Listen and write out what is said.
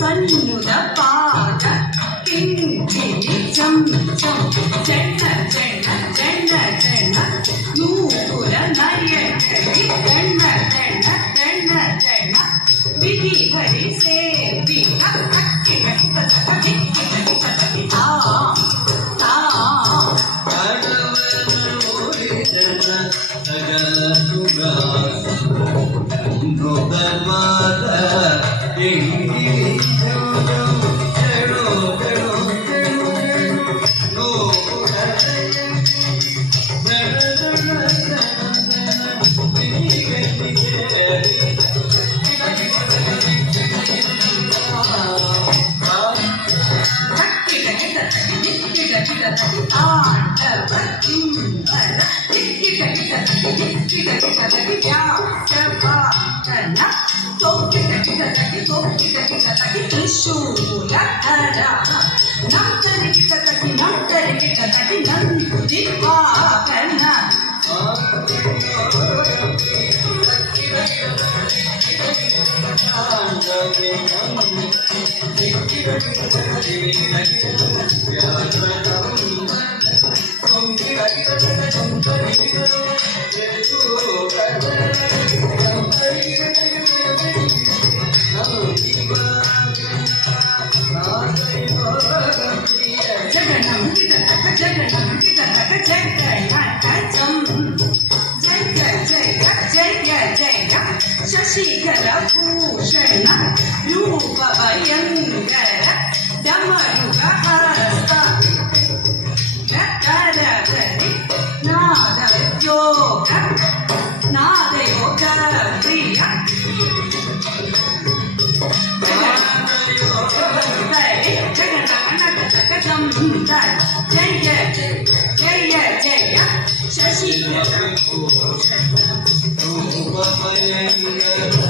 சன்னுதபாத கிங்கிணி ஜம் ஜம் ஜென்ன ஜென்ன ஜென்ன ஜென்ன நூபுர நயனி ஜென்ன ஜென்ன ஜென்ன ஜென்ன விதி ஹரி சேவி அக்கி கட்டதி கட்டதி ஆ ஆ ಶಶಿಧರ ಭೂಷಣ ರೂಪ ಭಯಂಕರ ಡಮರುಗ ಹಸ್ತ ಕರಗರಿ ನಾದ ಯೋಗ ನಾದ ಯೋಗ ಪ್ರಿಯ ಜಯ ಜಯ ಜಯ ಶಶಿಧರ ಭೂಷಣ ರೂಪ ಭಯಂಕರ